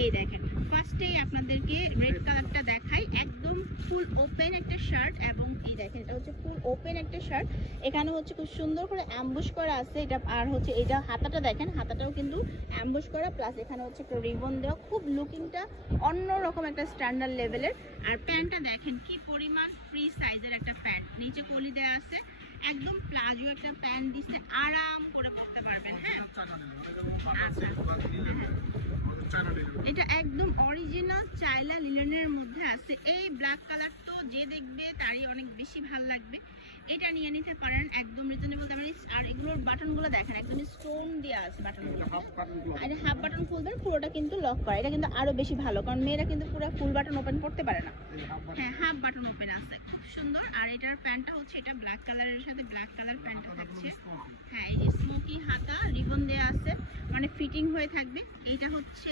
এই দেখেন ফার্স্টেই আপনাদেরকে রেড কালারটা দেখাই, একদম ফুল ওপেন একটা শার্ট এবং এই দেখেন এটা হচ্ছে ফুল ওপেন একটা শার্ট। এখানে হচ্ছে খুব সুন্দর করে অ্যাম্বুশ করা আছে এটা, আর হচ্ছে এটা হাতাটা দেখেন, হাতাটাও কিন্তু অ্যাম্বুশ করা, প্লাস এখানে হচ্ছে একটা রিবন দেওয়া, খুব লুকিংটা অন্যরকম একটা স্ট্যান্ডার্ড লেভেলের। আর প্যান্টটা দেখেন কি পরিমাণ ফ্রি সাইজের একটা প্যান্ট, নিচে কলি দেওয়া আছে, একদম প্লাজো একটা প্যান্ট দিচ্ছে, আরাম করে পরতে পারবেন। হ্যাঁ এটা একদম অরিজিনাল চায়না লিলেনের মধ্যে আছে। এই ব্ল্যাক কালার তো যে দেখবে তারই অনেক বেশি ভালো লাগবে, এটা নিয়ে নিতে পারেন একদম রিজনেবল দামে। আর এগুলোর বাটনগুলো দেখেন একদম স্টোন দেওয়া আছে বাটনগুলো, আর হাফ বাটন খুলবেন, পুরোটা কিন্তু লক করা, এটা কিন্তু আরো বেশি ভালো, কারণ মেয়েরা কিন্তু পুরো ফুল বাটন ওপেন করতে পারে না। হ্যাঁ হাফ বাটন ওপেন আছে, খুব সুন্দর। আর এটার প্যান্টটা হচ্ছে এটা ব্ল্যাক কালারের সাথে ব্ল্যাক কালার প্যান্টটা থাকছে। হ্যাঁ এই যে স্মোকি হাতা রিবন দেওয়া আছে, মানে ফিটিং হয়ে থাকবে। এইটা হচ্ছে